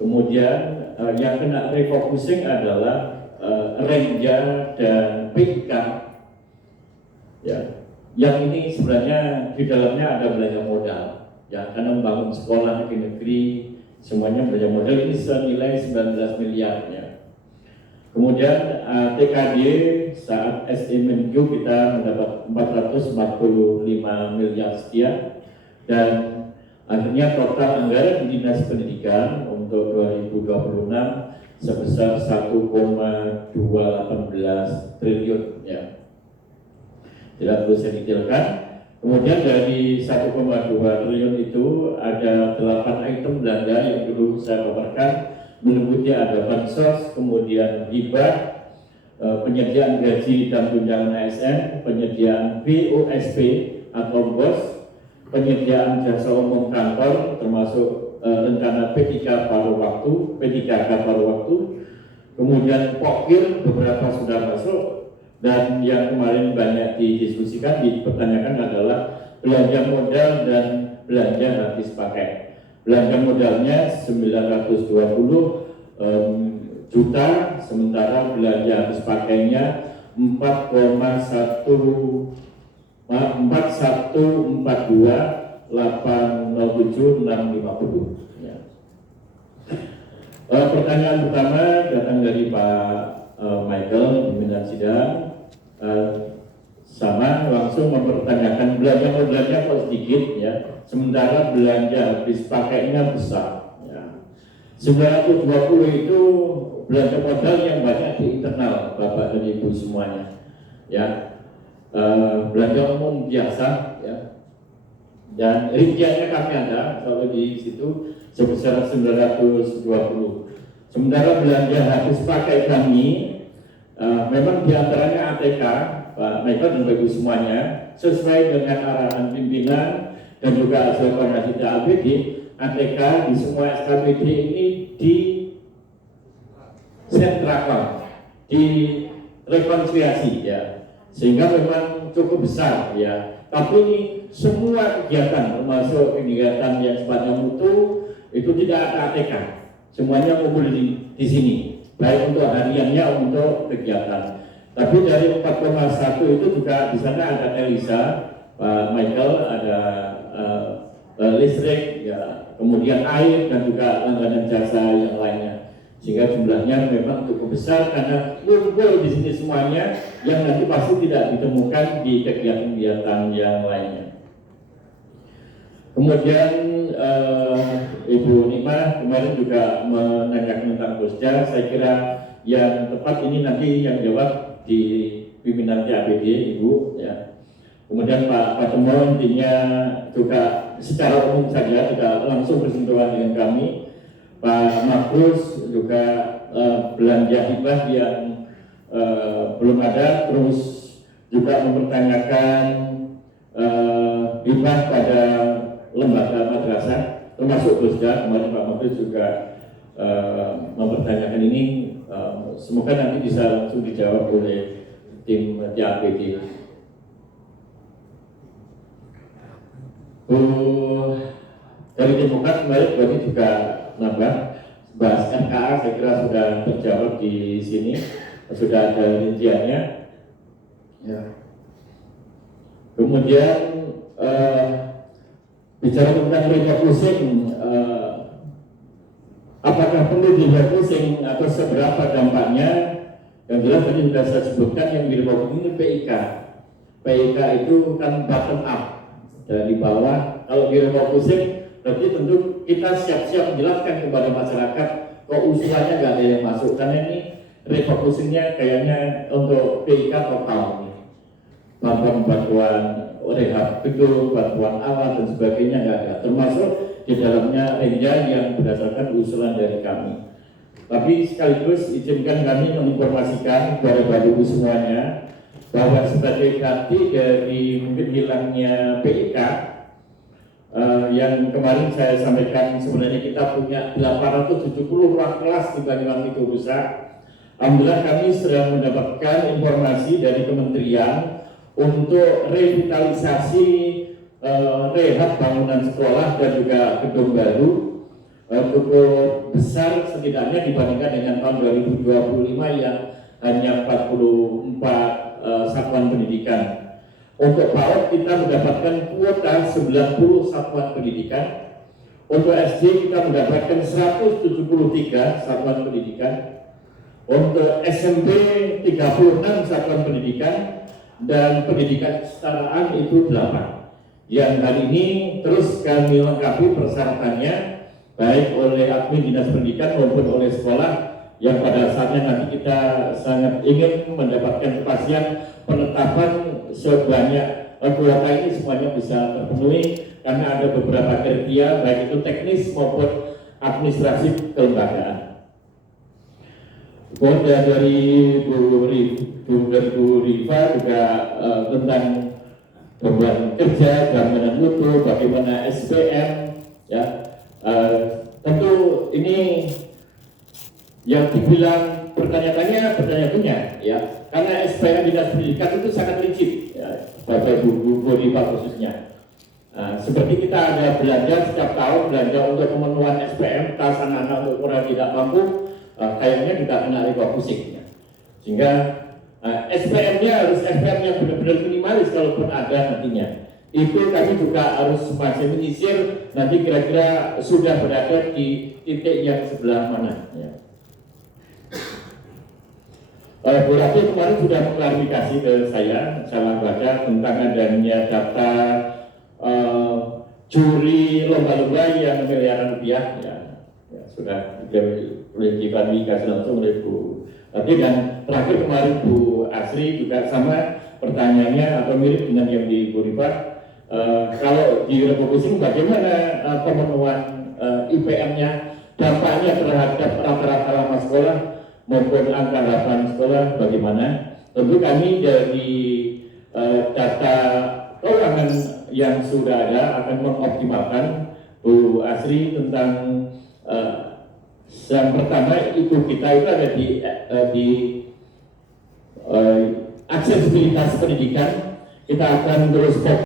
Kemudian yang kena refocusing adalah Renja dan PIK. Ya, yang ini sebenarnya di dalamnya ada belanja modal. Ya, karena membangun sekolah di negeri semuanya belanja modal ini senilai 19 miliar. Ya. Kemudian TKD saat SMNQ kita mendapat 445 miliar sekian, dan akhirnya total anggaran Dinas Pendidikan untuk 2026 sebesar 1,218 triliun. Ya. Tidak perlu saya detailkan. Kemudian dari 1,2 triliun itu ada 8 item belanja yang dulu saya paparkan, meliputi ada bansos, kemudian hibah, penyediaan gaji dan tunjangan ASN, penyediaan BOSP atau BOS, penyediaan jasa umum kantor termasuk rencana P3K paruh waktu, P3K paruh waktu, kemudian pokir beberapa sudah masuk, dan yang kemarin banyak didiskusikan, dipertanyakan adalah belanja modal dan belanja habis pakai. Belanja modalnya 920 juta, sementara belanja habis pakainya 4,142,807,650. Ya. Pertanyaan pertama datang dari Pak Michael, pimpinan sidang. Sama langsung mempertanyakan belanja modalnya kok sedikit, ya, sementara belanja habis pakainya besar. Ya. 920 itu belanja modal yang banyak di internal Bapak dan Ibu semuanya. Ya, belanja umum biasa, ya, dan rinciannya kami ada kalau di situ sebesar 920. Sementara belanja habis pakai kami memang diantaranya ATK, Pak Michael dan Bapak Ibu semuanya, sesuai dengan arahan pimpinan dan juga hasil koordinasi APD, ATK di semua SKPD ini di sentrakan, di rekonsiliasi, ya, sehingga memang cukup besar, ya. Tapi ini semua kegiatan termasuk kegiatan yang sifatnya mutu itu tidak ada ATK, semuanya kumpul di sini, baik untuk hariannya untuk kegiatan. Tapi dari 4,1 itu juga di sana ada Elisa, Pak Michael, ada listrik, ya, kemudian air dan juga langganan jasa yang lainnya. Sehingga jumlahnya memang cukup besar karena kumpul di sini semuanya yang nanti pasti tidak ditemukan di kegiatan-kegiatan yang lainnya. Kemudian Ibu Nima kemarin juga menanyakan tentang Pusja. Saya kira yang tepat ini nanti yang jawab di pimpinan TAPD, Ibu, ya. Kemudian Pak Temo intinya juga secara umum saja tidak langsung bersentuhan dengan kami. Pak Mahfuz juga belanja hibah yang belum ada, terus juga mempertanyakan hibah pada lembaga madrasah termasuk Pusja. Kemarin Pak Mahfuz juga mempertanyakan ini. Semoga nanti bisa langsung dijawab oleh tim TAPD. Dari Demokrat kemarin berarti juga nambah bahas MKA, saya kira sudah terjawab di sini, sudah ada rinciannya. Ya. Kemudian bicara tentang refocusing, apakah perlu direfocusing atau seberapa dampaknya? Yang jelas tadi sudah saya sebutkan yang direfocusing ini PIK. PIK itu kan bottom up, dari bawah. Kalau direfocusing berarti tentu kita siap-siap menjelaskan kepada masyarakat kok usulannya nggak ada yang masuk, karena ini refocusingnya kayaknya untuk PIK total, bantuan rehab gedung, bantuan alat dan sebagainya nggak ada, termasuk di dalamnya Renja yang berdasarkan usulan dari kami. Tapi sekaligus izinkan kami menginformasikan kepada Bapak Ibu semuanya bahwa sebagai ganti dari mungkin hilangnya PIK yang kemarin saya sampaikan, sebenarnya kita punya 870 ruang kelas di Banyuwangi itu rusak. Alhamdulillah kami sedang mendapatkan informasi dari kementerian untuk revitalisasi rehab bangunan sekolah dan juga gedung baru cukup besar setidaknya dibandingkan dengan tahun 2025 yang hanya 44 satuan pendidikan. Untuk PAUD kita mendapatkan kuota 90 satuan pendidikan. Untuk SD kita mendapatkan 173 satuan pendidikan. Untuk SMP 36 satuan pendidikan dan pendidikan kesetaraan itu 8. Yang hari ini terus kami lengkapi persyaratannya baik oleh admin dinas pendidikan maupun oleh sekolah yang pada saatnya nanti kita sangat ingin mendapatkan kepastian penetapan sebanyak kuota ini semuanya bisa terpenuhi karena ada beberapa kriteria baik itu teknis maupun administrasi kelembagaan. Kemudian dari Bu Rifa juga tentang beban kerja, jaminan mutu, bagaimana SPM, ya tentu ini yang dibilang bertanya-tanya ya, karena SPM dinas pendidikan itu sangat licin, ya, Bapak Ibu Rifa khususnya. Seperti kita ada belanja setiap tahun belanja untuk pemenuhan SPM, tas anak-anak untuk orang tidak mampu, kayaknya kita kena refocusing, ya. Sehingga SPM-nya harus SPM yang benar-benar minimalis kalaupun ada nantinya. Itu kami juga harus masih menyisir nanti kira-kira sudah berada di titik yang sebelah mana. Ya. Bu Ratu kemarin sudah mengklarifikasi ke saya baca tentang adanya data juri lomba-lomba yang miliaran rupiah, ya sudah diklarifikasi langsung oleh Bu. Tapi dan terakhir kemarin Bu Asri juga sama pertanyaannya atau mirip dengan yang di Bu Rifa. Kalau di refocusing bagaimana pemenuhan IPM-nya, dampaknya terhadap rata-rata lama sekolah maupun angka harapan sekolah bagaimana? Tentu kami dari data keuangan yang sudah ada akan mengoptimalkan Bu Asri tentang yang pertama itu kita itu ada di aksesibilitas pendidikan. Kita akan terus fokus